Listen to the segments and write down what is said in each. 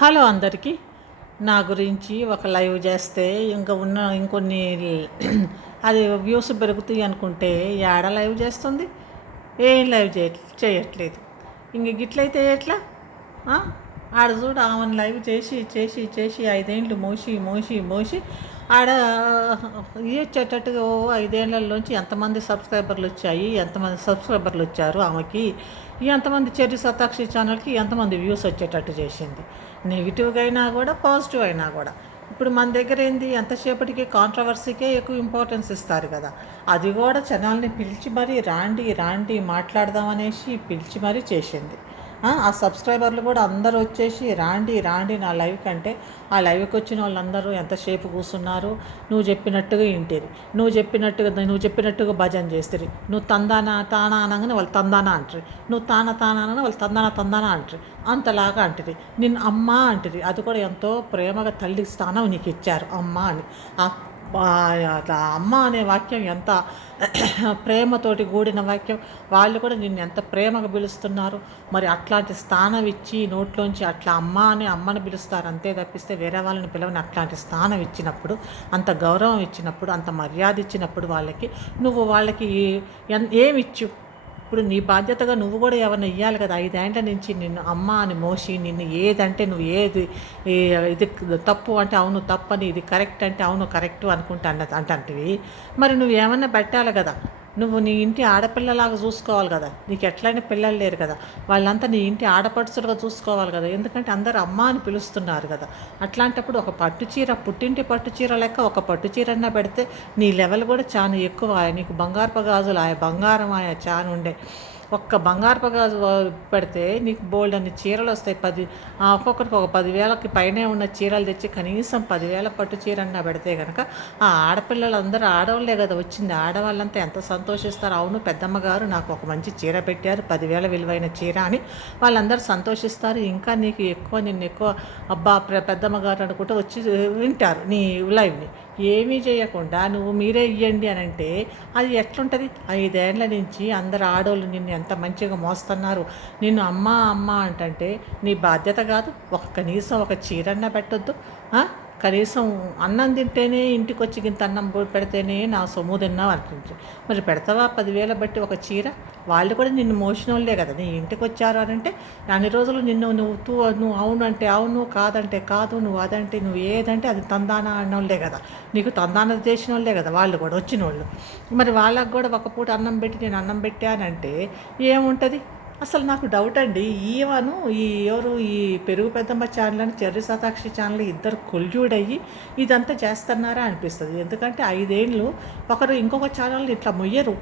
Hello అందరికీ. నా గురించి ఒక లైవ్ చేస్తే ఇంకా ఉన్న ఇంకొన్ని అది వ్యూస్ పెరుగుతాయి అనుకుంటే ఏడ లైవ్ చేస్తుంది. ఏం లైవ్ చేయ చేయట్లేదు. ఇంక గిట్లయితే ఎట్లా? ఆడ చూడు ఆమెను లైవ్ చేసి చేసి చేసి ఐదేండ్లు మోసి మోసి మోసి ఆడ ఇది వచ్చేటట్టుగా ఓ ఐదేళ్ళలోంచి ఎంతమంది సబ్స్క్రైబర్లు వచ్చాయి ఎంతమంది సబ్స్క్రైబర్లు వచ్చారు ఆమెకి ఎంతమంది చెర్రి సతాక్షి ఛానల్కి ఎంతమంది వ్యూస్ వచ్చేటట్టు చేసింది. నెగిటివ్గా అయినా కూడా పాజిటివ్ అయినా కూడా. ఇప్పుడు మన దగ్గర ఏంది? ఎంతసేపటికి కాంట్రవర్సీకే ఎక్కువ ఇంపార్టెన్స్ ఇస్తారు కదా. అది కూడా జనాల్ని పిలిచి మరీ రాండి రాండి మాట్లాడదాం అనేసి పిలిచి మరీ చేసింది. ఆ సబ్స్క్రైబర్లు కూడా అందరూ వచ్చేసి రాండి రాండి నా లైవ్ కంటే. ఆ లైవ్కి వచ్చిన వాళ్ళందరూ ఎంతసేపు కూర్చున్నారు? నువ్వు చెప్పినట్టుగా ఇంటిరి నువ్వు చెప్పినట్టుగా నువ్వు చెప్పినట్టుగా భజన చేస్తారు. నువ్వు తందానా తానా అనగానే వాళ్ళు తందానా అంటారు. నువ్వు తాన తానా అనగానే వాళ్ళు తందానా తందానా అంటారు. అంతలాగా అంటది నిన్ను అమ్మ అంటది అది కూడా ఎంతో ప్రేమగా తల్లి స్థానం నీకు ఇచ్చారు అమ్మ అని. ఆ అమ్మ అనే వాక్యం ఎంత ప్రేమతోటి కూడిన వాక్యం. వాళ్ళు కూడా నిన్ను ఎంత ప్రేమగా పిలుస్తున్నారు. మరి అట్లాంటి స్థానం ఇచ్చి నోట్లోంచి అట్లా అమ్మ అని అమ్మని పిలుస్తారు. అంతే తప్పిస్తే వేరే వాళ్ళని పిలవని అట్లాంటి స్థానం ఇచ్చినప్పుడు అంత గౌరవం ఇచ్చినప్పుడు అంత మర్యాద ఇచ్చినప్పుడు వాళ్ళకి నువ్వు వాళ్ళకి ఎన్- ఏమి ఇచ్చు ఇప్పుడు నీ బాధ్యతగా నువ్వు కూడా ఎవరిని ఇవ్వాలి కదా? ఐదేండ్ల నుంచి నిన్ను అమ్మ అని మోసి నిన్ను ఏదంటే నువ్వు ఏది ఇది తప్పు అంటే అవును తప్పు అని ఇది కరెక్ట్ అంటే అవును కరెక్ట్ అనుకుంటా అన్న అంటంటివి. మరి నువ్వు ఏమన్నా పెట్టాలి కదా? నువ్వు నీ ఇంటి ఆడపిల్లలాగా చూసుకోవాలి కదా. నీకు ఎట్లయినా పిల్లలు లేరు కదా. వాళ్ళంతా నీ ఇంటి ఆడపడుచులుగా చూసుకోవాలి కదా. ఎందుకంటే అందరు అమ్మ అని పిలుస్తున్నారు కదా. అట్లాంటప్పుడు ఒక పట్టు చీర పుట్టింటి పట్టు చీర లెక్క ఒక పట్టు చీర అన్నా పెడితే నీ లెవెల్ కూడా చాలా ఎక్కువ. ఆయా. నీకు బంగారపు గాజులు ఆయా బంగారం ఆయా చాలా ఉండే ఒక్క బంగారపు గాజు పెడితే నీకు బోల్డ్ అన్ని చీరలు వస్తాయి. పది ఆ, ఒక్కొక్కరికి ఒక పదివేలకి పైనే ఉన్న చీరలు తెచ్చి కనీసం పదివేల పట్టు చీర పెడితే కనుక ఆ ఆడపిల్లలందరూ ఆడవాళ్ళే కదా వచ్చింది. ఆడవాళ్ళంతా ఎంత సంతోషిస్తారు. అవును పెద్దమ్మ గారు నాకు ఒక మంచి చీర పెట్టారు పదివేల విలువైన చీర అని. వాళ్ళందరూ సంతోషిస్తారు. ఇంకా నీకు ఎక్కువ నిన్ను ఎక్కువ అబ్బా ప్ర- పెద్దమ్మ గారు అనుకుంటూ వచ్చి వింటారు నీ లైవ్ని. ఏమీ చేయకుండా నువ్వు మీరే ఇవ్వండి అని అంటే అది ఎట్లుంటుంది? ఐదేళ్ళ నుంచి అందరు ఆడవాళ్ళు నిన్ను ఎంత మంచిగా మోస్తున్నారు. నిన్ను అమ్మ అమ్మ అంటంటే నీ బాధ్యత కాదు. ఒక కనీసం ఒక చీరన్న పెట్టొద్దు. కనీసం అన్నం తింటేనే ఇంటికి వచ్చి ఇంత అన్నం పెడితేనే నా సొమ్ము తిన్నావు అనిపించి మరి పెడతావా పదివేల బట్టి ఒక చీర? వాళ్ళు కూడా నిన్ను మోసిన వాళ్ళే కదా. నీ ఇంటికి వచ్చారు అని అంటే అన్ని రోజులు నిన్ను నువ్వు తూ నువ్వు అవును అంటే అవును కాదంటే కాదు నువ్వు అదంటే నువ్వు ఏదంటే అది తందాన అన్నోళ్ళే కదా. నీకు తందాన చేసిన వాళ్ళే కదా. వాళ్ళు కూడా వచ్చిన వాళ్ళు మరి వాళ్ళకు కూడా ఒక పూట అన్నం పెట్టి నేను అన్నం పెట్టానంటే ఏముంటుంది? అసలు నాకు డౌట్ అండి. ఈవను ఈ ఎవరు ఈ పెరుగు పెద్దమ్మ ఛానల్ అని చెర్రి సతాక్షి ఛానల్ ఇద్దరు కొల్జూడయ్యి ఇదంతా చేస్తున్నారా అనిపిస్తుంది. ఎందుకంటే ఐదేళ్ళు ఒకరు ఇంకొక ఛానల్ని ఇట్లా మొయ్యరు.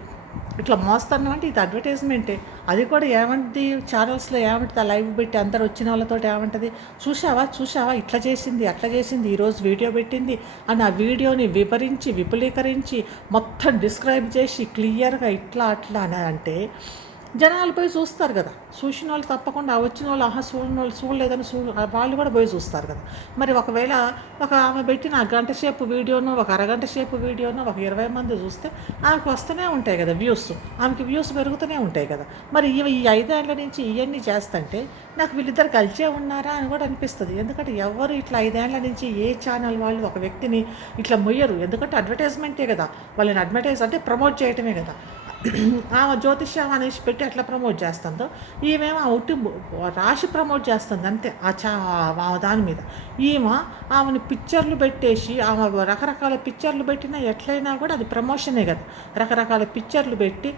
ఇట్లా మోస్తున్నాం అంటే ఇది అడ్వర్టైజ్మెంటే అది కూడా ఏమంటుంది ఛానల్స్లో ఏమంటుంది? ఆ లైవ్ పెట్టి అందరు వచ్చిన వాళ్ళతో ఏమంటుంది? చూసావా చూసావా ఇట్లా చేసింది అట్లా చేసింది ఈరోజు వీడియో పెట్టింది అని ఆ వీడియోని వివరించి విపులీకరించి మొత్తం డిస్క్రైబ్ చేసి క్లియర్గా ఇట్లా అట్లా అని అంటే జనాలు పోయి చూస్తారు కదా. చూసిన వాళ్ళు తప్పకుండా వచ్చిన వాళ్ళు ఆహా చూడని వాళ్ళు చూడలేదని చూ వాళ్ళు కూడా పోయి చూస్తారు కదా. మరి ఒకవేళ ఒక ఆమె పెట్టిన గంట సేపు వీడియోను ఒక అరగంట సేపు వీడియోను ఒక ఇరవై మంది చూస్తే ఆమెకు వస్తూనే ఉంటాయి కదా వ్యూస్. ఆమెకి వ్యూస్ పెరుగుతూనే ఉంటాయి కదా. మరి ఇవి ఈ ఐదేళ్ళ నుంచి ఇవన్నీ చేస్తుంటే నాకు వీళ్ళిద్దరు కలిసే ఉన్నారా అని కూడా అనిపిస్తుంది. ఎందుకంటే ఎవరు ఇట్లా ఐదేళ్ళ నుంచి ఏ ఛానల్ వాళ్ళు ఒక వ్యక్తిని ఇట్లా మొయ్యరు. ఎందుకంటే అడ్వర్టైజ్మెంటే కదా. వాళ్ళని అడ్వర్టైజ్ అంటే ప్రమోట్ చేయటమే కదా. ఆమె జ్యోతిష్యం అనేసి పెట్టి ఎట్లా ప్రమోట్ చేస్తుందో ఈమెమో అవుటు రాశి ప్రమోట్ చేస్తుంది అంతే ఆ చా ఆమె దాని మీద. ఈమె ఆమెను పిక్చర్లు పెట్టేసి ఆమె రకరకాల పిక్చర్లు పెట్టినా ఎట్లయినా కూడా అది ప్రమోషనే కదా. రకరకాల పిక్చర్లు పెట్టి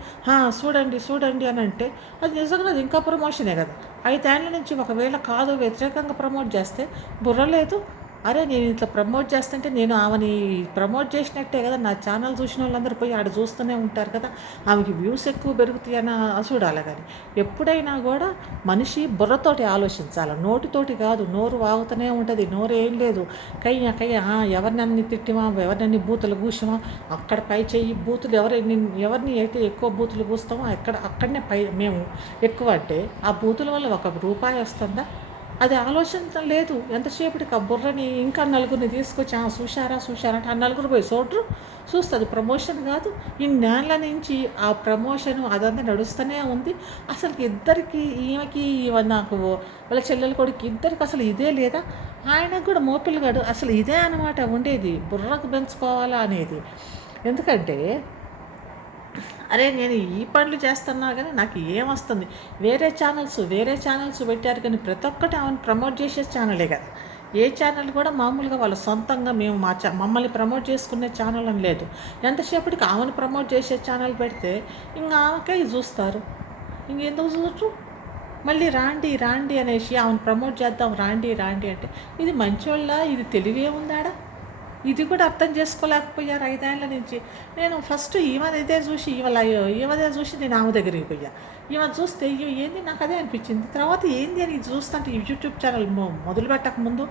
చూడండి చూడండి అని అంటే అది నిజంగా అది ఇంకా ప్రమోషనే కదా. ఐదేళ్ళ నుంచి ఒకవేళ కాదు వ్యతిరేకంగా ప్రమోట్ చేస్తే బుర్ర లేదు అరే నేను ఇట్లా ప్రమోట్ చేస్తుంటే నేను ఆమెని ప్రమోట్ చేసినట్టే కదా. నా ఛానల్ చూసిన వాళ్ళందరూ పోయి ఆడ చూస్తూనే ఉంటారు కదా. ఆమెకి వ్యూస్ ఎక్కువ పెరుగుతాయని చూడాలి కానీ. ఎప్పుడైనా కూడా మనిషి బుర్రతోటి ఆలోచించాలి. నోటితోటి కాదు నోరు వాగుతూనే ఉంటుంది నోరు ఏం లేదు. కయ్య కయ్య ఎవరినన్ని తిట్టిమా ఎవరినన్ని బూతులు కూసామా అక్కడ పై చెయ్యి బూతులు ఎవరిని ఎవరిని అయితే ఎక్కువ బూతులు కూస్తామో అక్కడ అక్కడనే పై మేము ఎక్కువ అంటే ఆ బూతుల వల్ల ఒక రూపాయి వస్తుందా? అది ఆలోచన లేదు. ఎంతసేపటికి ఆ బుర్రని ఇంకా నలుగురిని తీసుకొచ్చి ఆ చూశారా చూశారా అంటే ఆ నలుగురు పోయి చూడరు. చూస్తుంది. ప్రమోషన్ కాదు. ఇన్నేళ్ళ నుంచి ఆ ప్రమోషన్ అదంతా నడుస్తూనే ఉంది. అసలు ఇద్దరికి ఈమెకి నాకు వాళ్ళ చెల్లెల కొడుకు ఇద్దరికి అసలు ఇదే లేదా? ఆయనకు కూడా మోపిల్గాడు అసలు ఇదే అనమాట ఉండేది. బుర్రకు పెంచుకోవాలా అనేది. ఎందుకంటే అరే నేను ఈ పనులు చేస్తున్నా కానీ నాకు ఏమొస్తుంది వేరే ఛానల్స్ వేరే ఛానల్స్ పెట్టారు కానీ ప్రతి ఒక్కటి ఆమెను ప్రమోట్ చేసే ఛానలే కదా. ఏ ఛానల్ కూడా మామూలుగా వాళ్ళ సొంతంగా మేము మా ఛా మమ్మల్ని ప్రమోట్ చేసుకునే ఛానల్ అని లేదు. ఎంతసేపటికి ఆమెను ప్రమోట్ చేసే ఛానల్ పెడితే ఇంకా ఆమెకే చూస్తారు. ఇంకెందుకు చూడరు మళ్ళీ రాండి రాండి అనేసి ఆమెను ప్రమోట్ చేద్దాం రాండి రాండి అంటే ఇది మంచోళ్ళ? ఇది తెలివే ఉందాడా? ఇది కూడా అర్థం చేసుకోలేకపోయారు ఐదేళ్ళ నుంచి. నేను ఫస్ట్ ఈమెదే చూసి ఈమె ఈమెదే చూసి నేను ఆమె దగ్గరికి పోయా. ఈమె చూస్తే ఇవి ఏంది నాకు అదే అనిపించింది. తర్వాత ఏంది అని చూస్తుంటే ఈ యూట్యూబ్ ఛానల్ మొదలు పెట్టక ముందు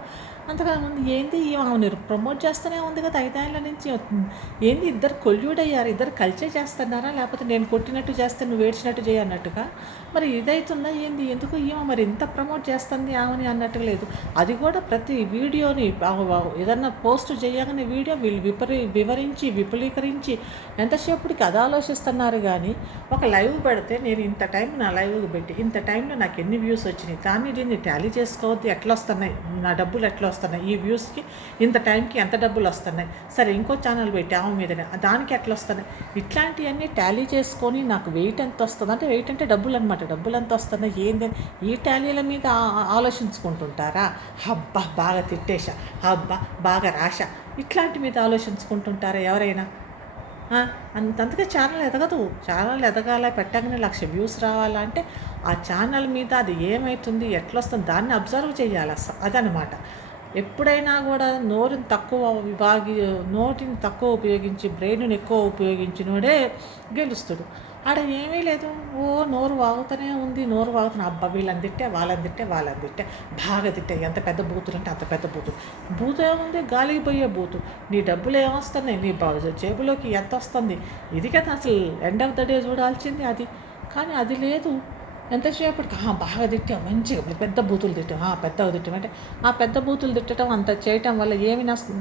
అంతకన్నా ముందు ఏంది ఈమె ఆమెను ప్రమోట్ చేస్తూనే ఉంది కదా ఐదేళ్ళ నుంచి. ఏంది ఇద్దరు కొల్యూడయ్యారు ఇద్దరు కలిసే చేస్తున్నారా? లేకపోతే నేను కొట్టినట్టు చేస్తే నువ్వు ఏడ్చినట్టు చేయన్నట్టుగా మరి ఇదైతుందా ఏంది? ఎందుకు ఈమె మరి ఇంత ప్రమోట్ చేస్తుంది ఆమెని అన్నట్టు లేదు. అది కూడా ప్రతి వీడియోని ఏదన్నా పోస్ట్ చేయగానే వీడియో వీళ్ళు విపరి వివరించి విపులీకరించి ఎంతసేపటికి అది ఆలోచిస్తున్నారు కానీ ఒక లైవ్ పెడితే నేను ఇంత టైం నా లైవ్కి పెట్టి ఇంత టైంలో నాకు ఎన్ని వ్యూస్ వచ్చినాయి దాన్ని దీన్ని టాలీ చేసుకోవద్దు ఎట్లా వస్తున్నాయి నా డబ్బులు ఎట్లా వస్తున్నాయి ఈ వ్యూస్కి ఇంత టైంకి ఎంత డబ్బులు వస్తున్నాయి సరే ఇంకో ఛానల్ పెట్టి ఆమె మీదనే దానికి ఎట్లా వస్తున్నాయి ఇట్లాంటివన్నీ టాలీ చేసుకొని నాకు వెయిట్ ఎంత వస్తుంది అంటే వెయిట్ అంటే డబ్బులు అనమాట డబ్బులు ఎంత వస్తున్నాయి ఏంది ఈ టాలీల మీద ఆలోచించుకుంటుంటారా? అబ్బా బాగా తిట్టేశా అబ్బా బాగా రాశా ఇట్లాంటి మీద ఆలోచించుకుంటుంటారా ఎవరైనా? అంతంతగా ఛానల్ ఎదగదు. ఛానల్ ఎదగాల పెట్టగానే లక్ష వ్యూస్ రావాలా అంటే ఆ ఛానల్ మీద అది ఏమవుతుంది ఎట్లా వస్తుంది దాన్ని అబ్జర్వ్ చేయాలి అదనమాట. ఎప్పుడైనా కూడా నోరుని తక్కువ విభాగి నోటిని తక్కువ ఉపయోగించి బ్రెయిన్ని ఎక్కువ ఉపయోగించినోడే గెలుస్తాడు. ఆడ ఏమీ లేదు. ఓ నోరు వాగుతూనే ఉంది. నోరు వాగుతున్నా అబ్బా వీళ్ళని తిట్టే వాళ్ళని తిట్టే వాళ్ళని తిట్టే. బాగా తిట్టే. ఎంత పెద్ద బూతులు అంటే అంత పెద్ద బూతు బూతు ఏముంది? గాలికి పోయే బూతు. నీ డబ్బులు ఏమొస్తున్నాయి? నీ బా- జేబులోకి ఎంత వస్తుంది ఇది కదా అసలు ఎండ్ ఆఫ్ ద డే చూడాల్సింది అది. కానీ అది లేదు. ఎంతసేపటికి బాగా తిట్టాం మంచిగా పెద్ద బూతులు తిట్టాం పెద్దగా తిట్టాం అంటే ఆ పెద్ద బూతులు తిట్టడం అంత చేయటం వల్ల ఏమి నష్టం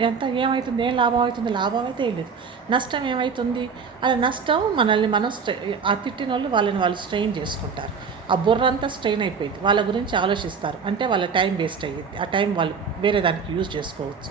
ఎంత ఏమవుతుంది ఏం లాభం అవుతుంది? లాభం అయితే ఏం లేదు. నష్టం ఏమవుతుంది అలా నష్టం మనల్ని మనం ఆ తిట్టిన వాళ్ళు వాళ్ళని వాళ్ళు స్ట్రెయిన్ చేసుకుంటారు. ఆ బుర్ర అంతా స్ట్రెయిన్ అయిపోయింది. వాళ్ళ గురించి ఆలోచిస్తారు. అంటే వాళ్ళ టైం వేస్ట్ అయ్యింది ఆ టైం వాళ్ళు వేరే దానికి యూజ్ చేసుకోవచ్చు.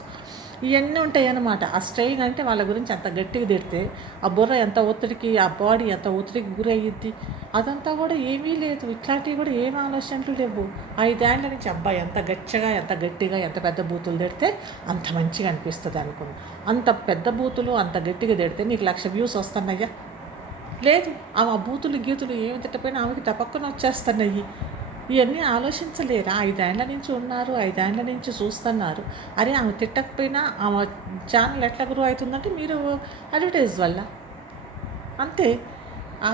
ఇవన్నీ ఉంటాయి అన్నమాట ఆ స్ట్రెయిన్ అంటే వాళ్ళ గురించి అంత గట్టిగా తిడితే ఆ బుర్ర ఎంత ఒత్తిడికి ఆ బాడీ ఎంత ఒత్తిడికి గురయ్యిద్ది. అదంతా కూడా ఏమీ లేదు. ఇట్లాంటివి కూడా ఏం ఆలోచనలు లేవు. ఐదేళ్ళ నుంచి అబ్బాయి ఎంత గట్టిగా ఎంత గట్టిగా ఎంత పెద్ద బూతులు తిడితే అంత మంచిగా అనిపిస్తుంది అనుకున్నాను అంత పెద్ద బూతులు అంత గట్టిగా తిడితే నీకు లక్ష వ్యూస్ వస్తున్నాయ్యా లేదు. ఆమె ఆ బూతులు గీతులు ఏమి తిట్టపోయినా ఆమెకి తప్పకుండా వచ్చేస్తున్నాయి. ఇవన్నీ ఆలోచించలేరా? ఐదేళ్ళ నుంచి ఉన్నారు ఐదేళ్ళ నుంచి చూస్తున్నారు. అరే ఆమె తిట్టకపోయినా ఆమె ఛానల్ ఎట్లా గ్రో అవుతుందంటే మీరు అడ్వర్టైజ్ వల్ల. అంతే.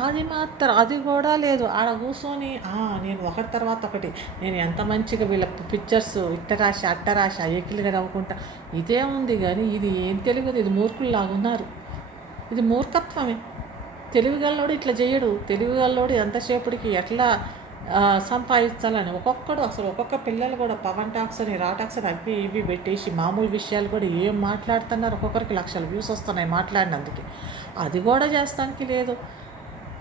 అది మాత్రం అది కూడా లేదు. ఆడ కూర్చొని నేను ఒకటి తర్వాత ఒకటి నేను ఎంత మంచిగా వీళ్ళ పిక్చర్స్ ఇట్ట రాసి అట్ట రాసి ఎక్కిలుగా నవ్వుకుంటా. ఇదే ఉంది కానీ ఇది ఏం తెలియదు. ఇది మూర్ఖుల్లాగా ఉన్నారు. ఇది మూర్ఖత్వమే. తెలివిగల్లోడు ఇట్లా చేయడు. తెలివిగల్లోడు ఎంతసేపటికి ఎట్లా సంపాదించాలని. ఒక్కొక్కడు అసలు ఒక్కొక్క పిల్లలు కూడా పవన్ టాక్స్ అని రాటాక్స్ అని అవి ఇవి పెట్టేసి మామూలు విషయాలు కూడా ఏం మాట్లాడుతున్నారు? ఒక్కొక్కరికి లక్షల వ్యూస్ వస్తున్నాయి మాట్లాడినందుకు. అది కూడా చేస్తానికి లేదు.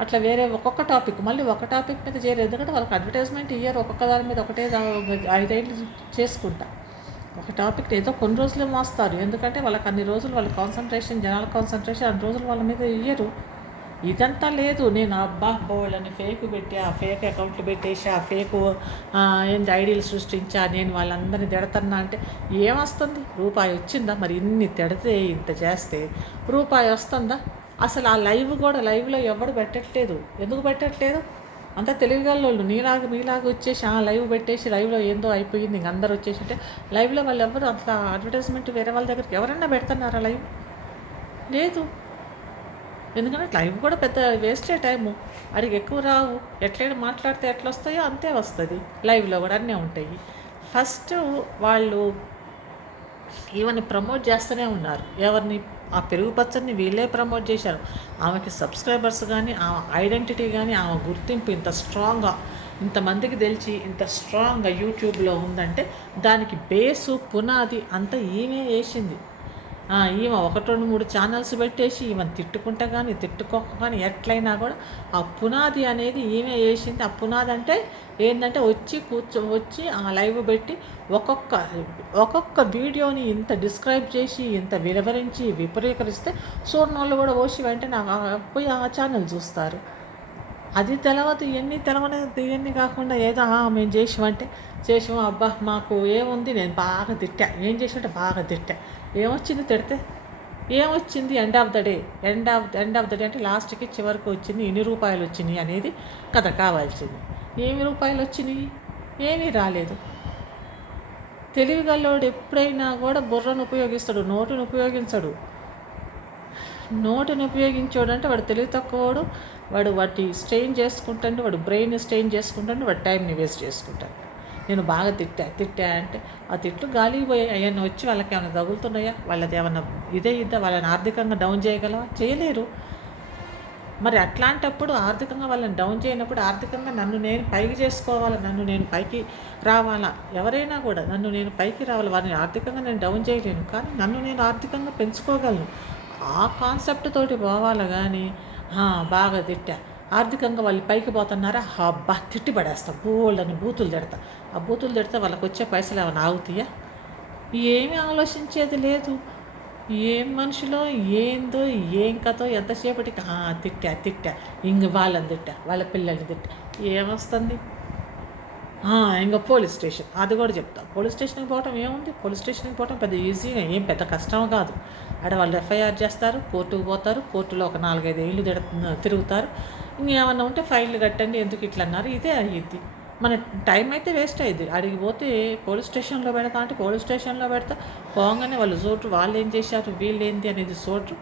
అట్లా వేరే ఒక్కొక్క టాపిక్ మళ్ళీ ఒక టాపిక్ మీద చేయరు ఎందుకంటే వాళ్ళకి అడ్వర్టైజ్మెంట్ ఇయ్యరు ఒక్కొక్క దాని మీద ఒకటే దా- ఐదేళ్ళు చేసుకుంటా. ఒక టాపిక్ ఏదో కొన్ని రోజులే మోస్తారు. ఎందుకంటే వాళ్ళకి అన్ని రోజులు వాళ్ళ కాన్సన్ట్రేషన్ జనాల కాన్సన్ట్రేషన్ అన్ని రోజులు వాళ్ళ మీద ఇయ్యరు. ఇదంతా లేదు. నేను అబ్బా బోళ్ళని ఫేక్ పెట్టి ఆ ఫేక్ అకౌంట్లు పెట్టేసి ఆ ఫేక్ ఏంది ఐడీలు సృష్టించా నేను వాళ్ళందరినీ తిడతన్నా అంటే ఏమొస్తుంది? రూపాయి వచ్చిందా? మరి ఇన్ని తిడితే ఇంత చేస్తే రూపాయి వస్తుందా? అసలు ఆ లైవ్ కూడా లైవ్లో ఎవడు పెట్టట్లేదు. ఎందుకు పెట్టట్లేదు? అంతా తెలివిగల్లోళ్ళు నీలాగా నీలాగా వచ్చేసి ఆ లైవ్ పెట్టేసి లైవ్లో ఏందో అయిపోయింది. ఇంక అందరు వచ్చేసి అంటే లైవ్లో వాళ్ళు ఎవరు అంత అడ్వర్టైజ్మెంట్ వేరే వాళ్ళ దగ్గరికి ఎవరైనా పెడుతున్నారా లైవ్? లేదు. ఎందుకంటే లైవ్ కూడా పెద్ద వేస్టే టైము అడిగి ఎక్కువ రావు. ఎట్లయినా మాట్లాడితే ఎట్లా వస్తాయో అంతే వస్తుంది. లైవ్లో కూడా అన్నీ ఉంటాయి. ఫస్ట్ వాళ్ళు ఈవెన్ ప్రమోట్ చేస్తూనే ఉన్నారు. ఎవరిని ఆ పెరుగు పచ్చడిని వీళ్ళే ప్రమోట్ చేశారు. ఆమెకి సబ్స్క్రైబర్స్ కానీ ఆమె ఐడెంటిటీ కానీ ఆమె గుర్తింపు ఇంత స్ట్రాంగ్గా ఇంతమందికి తెలిసి ఇంత స్ట్రాంగ్గా యూట్యూబ్లో ఉందంటే దానికి బేసు పునాది అంతా ఈమె వేసింది. ఈమె ఒకటి రెండు మూడు ఛానల్స్ పెట్టేసి ఈమెను తిట్టుకుంటా కానీ తిట్టుకోక కానీ ఎట్లయినా కూడా ఆ పునాది అనేది ఈమె వేసింది. ఆ పునాది అంటే ఏంటంటే వచ్చి కూర్చో వచ్చి ఆ లైవ్ పెట్టి ఒక్కొక్క ఒక్కొక్క వీడియోని ఇంత డిస్క్రైబ్ చేసి ఇంత వివరించి విపరీకరిస్తే చూడనోళ్ళు కూడా వచ్చి వెంటనే పోయి ఆ ఛానల్ చూస్తారు. అది తెలవదు ఇవన్నీ తెలవలేదు ఇవన్నీ కాకుండా ఏదో మేము చేసామంటే చేసాము అబ్బా మాకు ఏముంది నేను బాగా తిట్టా ఏం చేసామంటే బాగా తిట్టా ఏమొచ్చింది తిడితే? ఏమొచ్చింది end of the day end of end of the day అంటే లాస్ట్కి చివరికి వచ్చింది. ఎన్ని రూపాయలు వచ్చినాయి అనేది కథ కావాల్సింది. ఏమి రూపాయలు వచ్చినాయి? ఏమీ రాలేదు. తెలివిగల్లోడు ఎప్పుడైనా కూడా బుర్రను ఉపయోగిస్తాడు నోటును ఉపయోగించడు. నోటిని ఉపయోగించాడు అంటే వాడు తెలివి తక్కువడు వాడు వాటి స్ట్రెయిన్ చేసుకుంటాడు వాడు బ్రెయిన్ స్ట్రెయిన్ చేసుకుంటాడు వాడు టైంని వేస్ట్ చేసుకుంటాడు. నేను బాగా తిట్టా. తిట్టా అంటే ఆ తిట్లు గాలి పోయాయి అవన్నీ వచ్చి వాళ్ళకి ఏమైనా తగులుతున్నాయా? వాళ్ళది ఏమన్నా ఇదే ఇద్దా వాళ్ళని ఆర్థికంగా డౌన్ చేయగలవా? చేయలేరు. మరి అట్లాంటప్పుడు ఆర్థికంగా వాళ్ళని డౌన్ చేయనప్పుడు ఆర్థికంగా నన్ను నేను పైకి చేసుకోవాలా? నన్ను నేను పైకి రావాలా? ఎవరైనా కూడా నన్ను నేను పైకి రావాలి? వారిని ఆర్థికంగా నేను డౌన్ చేయలేను. కానీ నన్ను నేను ఆర్థికంగా పెంచుకోగలను. ఆ కాన్సెప్ట్ తోటి పోవాలి కానీ బాగా తిట్టా. ఆర్థికంగా వాళ్ళు పైకి పోతున్నారా? అబ్బా తిట్టి పడేస్తా బోళ్ళని బూతులు తిడతా. ఆ బూతులు తిడితే వాళ్ళకి వచ్చే పైసలు ఏమైనా ఆగుతాయా? ఏమీ ఆలోచించేది లేదు. ఏం మనిషిలో ఏందో ఏం కథో ఎంతసేపటికి తిట్టా తిట్టా ఇంక వాళ్ళని తిట్టా వాళ్ళ పిల్లల్ని తిట్టా. ఏమొస్తుంది? ఇంకా పోలీస్ స్టేషన్ అది కూడా చెప్తా. పోలీస్ స్టేషన్కి పోవటం ఏముంది? పోలీస్ స్టేషన్కి పోవటం పెద్ద ఈజీగా ఏం పెద్ద కష్టం కాదు. ఆడ వాళ్ళు ఎఫ్ఐఆర్ చేస్తారు కోర్టుకు పోతారు కోర్టులో ఒక నాలుగైదు ఏళ్ళు తిరుగుతారు. ఇంకేమన్నా ఉంటే ఫైన్లు కట్టండి ఎందుకు ఇట్లా అన్నారు. ఇదే అయ్యిద్ది. మన టైం అయితే వేస్ట్ అయ్యింది అడిగి పోతే పోలీస్ స్టేషన్లో పెడతా అంటే పోలీస్ స్టేషన్లో పెడతా. పోగానే వాళ్ళు చోటు వాళ్ళు ఏం చేశారు వీళ్ళు ఏంది అనేది చోటు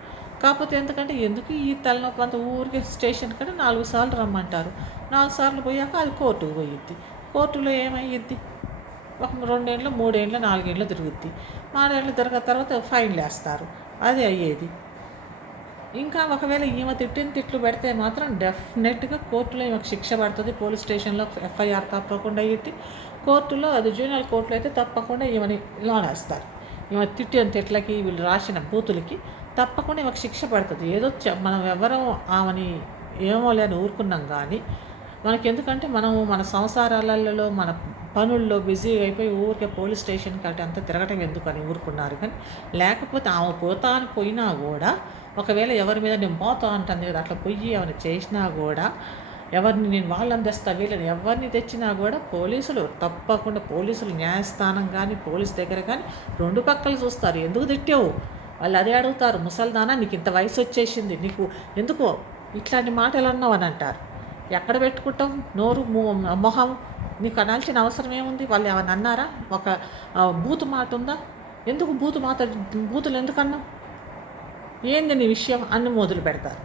కాకపోతే ఎందుకంటే ఎందుకు ఈ తలనొప్పి అంత ఊరికే స్టేషన్ కంటే నాలుగు సార్లు రమ్మంటారు. నాలుగు సార్లు పోయాక అది కోర్టుకు పోయిద్ది. కోర్టులో ఏమయ్యిద్ది? ఒక రెండేళ్ళు మూడేళ్ళు నాలుగేళ్ళు తిరుగుద్ది. ఆరేళ్ళు తిరగ తర్వాత ఫైన్లు వేస్తారు అది అయ్యేది. ఇంకా ఒకవేళ ఈమె తిట్టిన తిట్లు పెడితే మాత్రం డెఫినెట్గా కోర్టులో ఈమెకు శిక్ష పడుతుంది. పోలీస్ స్టేషన్లో ఎఫ్ఐఆర్ తప్పకుండా ఇట్టి కోర్టులో అది జూనియర్ కోర్టులో అయితే తప్పకుండా ఈమెని లోనేస్తారు. ఈమె తిట్టిన తిట్లకి వీళ్ళు రాసిన బూతులకి తప్పకుండా ఈమెకు శిక్ష పడుతుంది. ఏదో మనం ఎవరో ఆమెని ఏమో లేని ఊరుకున్నాం కానీ మనకి ఎందుకంటే మనం మన సంసారాలలో మన పనుల్లో బిజీ అయిపోయి ఊరికే పోలీస్ స్టేషన్కి అటు అంతా తిరగటం ఎందుకని ఊరుకున్నారు కానీ లేకపోతే ఆమె పోతా అని పోయినా కూడా ఒకవేళ ఎవరి మీద నేను పోతా అంటుంది కదా అట్లా పొయ్యి ఏమైనా చేసినా కూడా ఎవరిని నేను వాళ్ళని తెస్తా వీళ్ళని ఎవరిని తెచ్చినా కూడా పోలీసులు తప్పకుండా పోలీసులు న్యాయస్థానం కానీ పోలీస్ దగ్గర కానీ రెండు పక్కలు చూస్తారు. ఎందుకు తిట్టావు? వాళ్ళు అదే అడుగుతారు ముసల్దానా నీకు ఇంత వయసు వచ్చేసింది నీకు ఎందుకు ఇట్లాంటి మాటలు అన్నావు? అని అంటారు. ఎక్కడ పెట్టుకుంటాం? నోరు మొహం నీకు అనాల్సిన అవసరం ఏముంది? వాళ్ళు ఏమైనా అన్నారా? ఒక బూతు మాట ఉందా? ఎందుకు బూతు మాట బూతులు ఎందుకు అన్నావు? ఏంది నీ విషయం అన్ని మొదలు పెడతారు.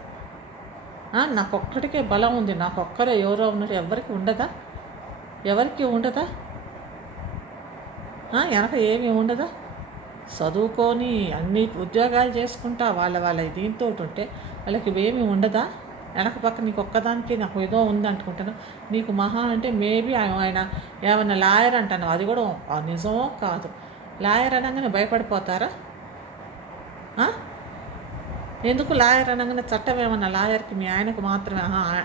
నాకొక్కడికే బలం ఉంది. నాకొక్కరే ఎవరో ఉన్నారు. ఎవరికి ఉండదా? ఎవరికి ఉండదా? వెనక ఏమీ ఉండదా? చదువుకొని అన్ని ఉద్యోగాలు చేసుకుంటా వాళ్ళ వాళ్ళ దీంతో ఉంటే వాళ్ళకి ఏమీ ఉండదా? వెనక పక్క నీకు ఒక్కదానికి నాకు ఏదో ఉంది అనుకుంటాను నీకు మహా అంటే మేబీ ఆయన ఏమైనా లాయర్ అంటాను. అది కూడా నిజమో కాదు. లాయర్ అనగానే భయపడిపోతారా? ఎందుకు లాయర్ అనగానే చట్టం ఏమన్నా లాయర్కి మీ ఆయనకు మాత్రమే?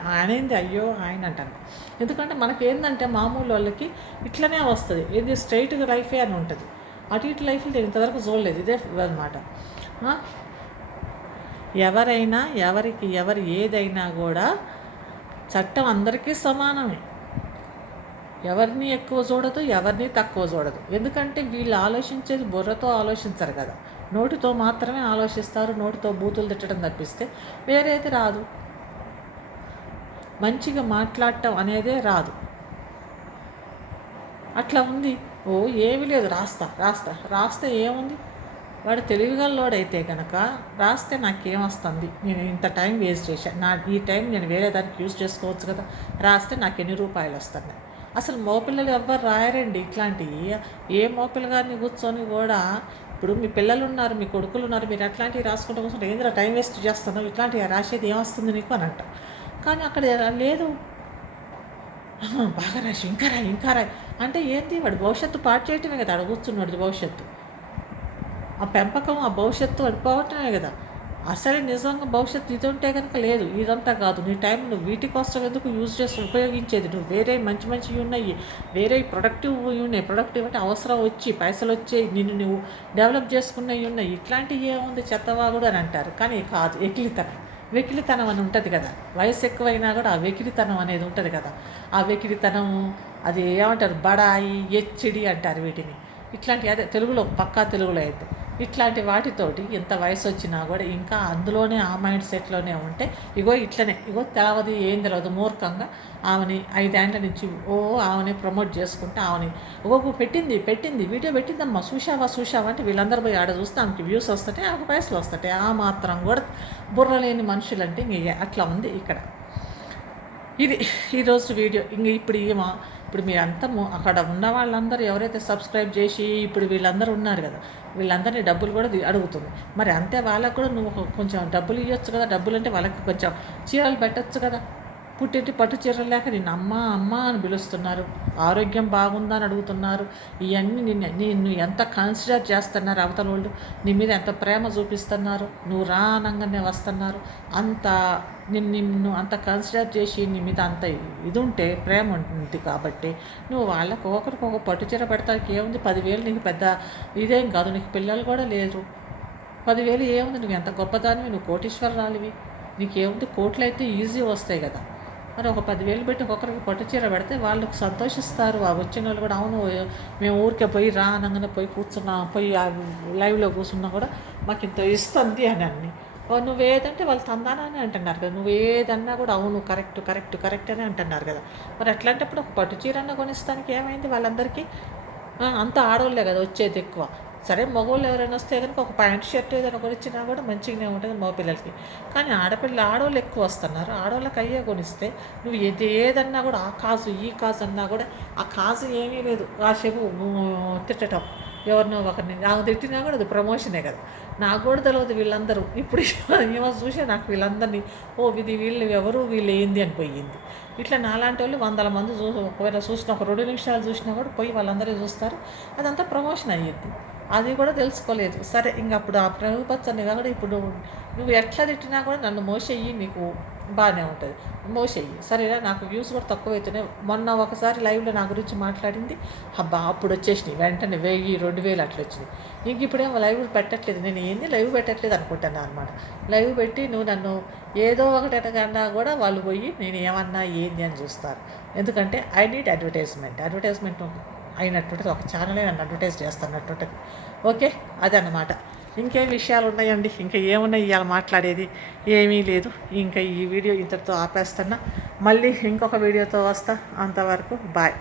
ఆయనేంది? అయ్యో ఆయన అంటాను. ఎందుకంటే మనకి ఏంటంటే మామూలు వాళ్ళకి ఇట్లనే వస్తుంది. ఇది స్ట్రైట్గా లైఫే అని ఉంటుంది. అటు ఇటు లైఫ్లు నేను ఇంతవరకు చూడలేదు. ఇదే అనమాట. ఎవరైనా ఎవరికి ఎవరు ఏదైనా కూడా చట్టం అందరికీ సమానమే. ఎవరిని ఎక్కువ చూడదు ఎవరిని తక్కువ చూడదు. ఎందుకంటే వీళ్ళు ఆలోచించేది బుర్రతో ఆలోచించరు కదా. నోటితో మాత్రమే ఆలోచిస్తారు నోటితో బూతులు తిట్టడం తప్పిస్తే వేరేది రాదు. మంచిగా మాట్లాడటం అనేదే రాదు. అట్లా ఉంది. ఓ ఏమీ లేదు. రాస్తా రాస్తా. రాస్తే ఏముంది? వాడు తెలివిగల్లోడైతే కనుక రాస్తే నాకేమొస్తుంది నేను ఇంత టైం వేస్ట్ చేశాను నా ఈ టైం నేను వేరే దానికి యూజ్ చేసుకోవచ్చు కదా. రాస్తే నాకు ఎన్ని రూపాయలు వస్తున్నాయి అసలు మోపిల్లలు ఎవ్వరు రాయరండి ఇట్లాంటివి ఏ మోపిల్లగారిని కూర్చొని కూడా ఇప్పుడు మీ పిల్లలు ఉన్నారు మీ కొడుకులు ఉన్నారు మీరు అట్లాంటివి రాసుకుంటూ కూర్చుంటే ఏంద్రా టైం వేస్ట్ చేస్తాను ఇట్లాంటివి రాసేది ఏమొస్తుంది నీకు అని అంట కానీ అక్కడ లేదు. బాగా రాసి ఇంకా రాయి ఇంకా రాయి. అంటే ఏంటి వాడు భవిష్యత్తు పాటు చేయటమే కదా అడుగుతున్నాడు భవిష్యత్తు. ఆ పెంపకం ఆ భవిష్యత్తు పడిపోవటమే కదా. అసలు నిజంగా భవిష్యత్తు ఇది ఉంటే కనుక లేదు. ఇదంతా కాదు. నీ టైం నువ్వు వీటి కోసం ఎందుకు యూజ్ చేసి ఉపయోగించేది? నువ్వు వేరే మంచి మంచివి ఉన్నాయి. వేరే ప్రొడక్టివ్ ఉన్నాయి. ప్రొడక్టివ్ అంటే అవసరం వచ్చి పైసలు వచ్చి నిన్ను నువ్వు డెవలప్ చేసుకున్నవి ఉన్నాయి. ఇట్లాంటివి ఏముంది? చెత్తవాగుడు అని అంటారు. కానీ కాదు. ఎకిలితనం. వెకిలితనం అని ఉంటుంది కదా. వయసు ఎక్కువైనా కూడా ఆ వెకిలితనం అనేది ఉంటుంది కదా. ఆ వెకిలితనం అది ఏమంటారు? బడాయి ఎచ్చిడి అంటారు వీటిని. ఇట్లాంటి అదే తెలుగులో పక్కా తెలుగులో అయితే. ఇట్లాంటి వాటితోటి ఎంత వయసు వచ్చినా కూడా ఇంకా అందులోనే ఆ మైండ్ సెట్లోనే ఉంటే ఇగో ఇట్లనే ఇగో తెలవదు ఏం తెలియదు మూర్ఖంగా ఆమెని ఐదేండ్ల నుంచి ఓ ఆమెని ప్రమోట్ చేసుకుంటే ఆమెని ఓ పెట్టింది పెట్టింది వీడియో పెట్టిందమ్మా చూశావా చూశావా అంటే వీళ్ళందరూ పోయి ఆడ చూస్తే ఆమెకి వ్యూస్ వస్తాయి ఆమెకు వయసులు వస్తాయి ఆ మాత్రం కూడా బుర్రలేని మనుషులంటే ఇంక అట్లా ఉంది ఇక్కడ. ఇది ఈరోజు వీడియో ఇంక ఇప్పుడు ఏమో ఇప్పుడు మీరంతా అంతము అక్కడ ఉన్న వాళ్ళందరూ ఎవరైతే సబ్స్క్రైబ్ చేసి ఇప్పుడు వీళ్ళందరూ ఉన్నారు కదా వీళ్ళందరినీ డబ్బులు కూడా అడుగుతుంది. మరి అంతే వాళ్ళకు కూడా నువ్వు కొంచెం డబ్బులు ఇవ్వచ్చు కదా డబ్బులు అంటే వాళ్ళకి కొంచెం చీరలు పెట్టచ్చు కదా. పుట్టింటి పట్టు చీరలు లేక నిన్ను అమ్మ అమ్మ అని పిలుస్తున్నారు. ఆరోగ్యం బాగుందా అని అడుగుతున్నారు. ఇవన్నీ నిన్ను నిన్ను ఎంత కన్సిడర్ చేస్తున్నారు అవతల వాళ్ళు నీ మీద ఎంత ప్రేమ చూపిస్తున్నారు? నువ్వు రానంగానే వస్తున్నారు. అంత నిన్ను నిన్ను అంత కన్సిడర్ చేసి నీ మీద అంత ఇది ఉంటే ప్రేమ ఉంటుంది కాబట్టి నువ్వు వాళ్ళకు ఒకరికి ఒక పట్టు చీర పెడతానికి ఏముంది? పదివేలు నీకు పెద్ద ఇదేం కాదు నీకు పిల్లలు కూడా లేరు. పదివేలు ఏముంది? నువ్వు ఎంత గొప్పదానివి? నువ్వు కోటీశ్వరరాలివి. నీకేముంది? కోట్లు అయితే ఈజీ వస్తాయి కదా. మరి ఒక పదివేలు పెట్టి ఒకరికి పట్టు చీర పెడితే వాళ్ళకి సంతోషిస్తారు. ఆ వచ్చిన వాళ్ళు కూడా అవును మేము ఊరికే పోయి రా అనగానే పోయి కూర్చున్నా పోయి ఆ లైవ్లో కూర్చున్నా కూడా మాకు ఇంత ఇస్తుంది అని అన్ని. నువ్వు నువ్వేదంటే వాళ్ళు తందానని అంటున్నారు కదా నువ్వు ఏదన్నా కూడా అవును కరెక్ట్ కరెక్ట్ కరెక్ట్ అని అంటున్నారు కదా. మరి అట్లాంటప్పుడు ఒక పట్టు చీర అన్న కొనిస్తానికి ఏమైంది వాళ్ళందరికీ? అంత ఆడవాళ్ళే కదా వచ్చేది ఎక్కువ. సరే మగవాళ్ళు ఎవరైనా వస్తే కనుక ఒక ప్యాంట్ షర్ట్ ఏదైనా కొనిచ్చినా కూడా మంచిగానే ఉంటుంది మగ పిల్లలకి. కానీ ఆడపిల్ల ఆడవాళ్ళు ఎక్కువ వస్తున్నారు. ఆడవాళ్ళకి అయ్యే కొనిస్తే నువ్వు ఏది ఏదన్నా కూడా ఆ కాజు ఈ కాజు అన్నా కూడా ఆ కాజు ఏమీ లేదు. ఆ తిట్టడం ఎవరినో ఒకరిని నాకు తిట్టినా కూడా అది ప్రమోషనే కదా. నాకు కూడా తెలియదు వీళ్ళందరూ. ఇప్పుడు ఏమో చూసే నాకు వీళ్ళందరినీ ఓ ఇది వీళ్ళు ఎవరు? వీళ్ళు ఏంది? అని పోయింది. ఇట్లా నాలాంటి వాళ్ళు వందల మంది చూ ఒకవేళ చూసిన ఒక రెండు నిమిషాలు చూసినా కూడా పోయి వాళ్ళందరూ చూస్తారు. అదంతా ప్రమోషన్ అయ్యింది అది కూడా తెలుసుకోలేదు. సరే ఇంక అప్పుడు ఆ ప్రభుత్వాన్ని కాబట్టి ఇప్పుడు నువ్వు ఎట్లా తిట్టినా కూడా నన్ను మోసెయ్యి నీకు బాగానే ఉంటుంది. మోసెయ్యి సరేనా నాకు వ్యూస్ కూడా తక్కువ అవుతున్నాయి మొన్న ఒకసారి లైవ్లో నా గురించి మాట్లాడింది. అబ్బా అప్పుడు వచ్చేసినాయి. వెంటనే వెయ్యి రెండు వేలు అట్లా వచ్చినాయి. ఇంక ఇప్పుడేమో లైవ్ పెట్టట్లేదు. నేను ఏంది లైవ్ పెట్టట్లేదు అనుకుంటాను అనమాట లైవ్ పెట్టి నువ్వు నన్ను ఏదో ఒకటి అనగానే కూడా వాళ్ళు పోయి నేను ఏమన్నా ఏంది అని చూస్తారు. ఎందుకంటే ఐ నీడ్ అడ్వర్టైజ్మెంట్. అడ్వర్టైజ్మెంట్ అయినట్టు ఒక ఛానలే నన్ను అడ్వర్టైజ్ చేస్తున్నట్టుంటుంది. ఓకే? అదనమాట ఇంకేం విషయాలు ఉన్నాయండి ఇంకా ఏమున్నాయి? ఇవాళ మాట్లాడేది ఏమీ లేదు. ఇంకా ఈ వీడియో ఇంతటితో ఆపేస్తున్నా. మళ్ళీ ఇంకొక వీడియోతో వస్తా. అంతవరకు బాయ్.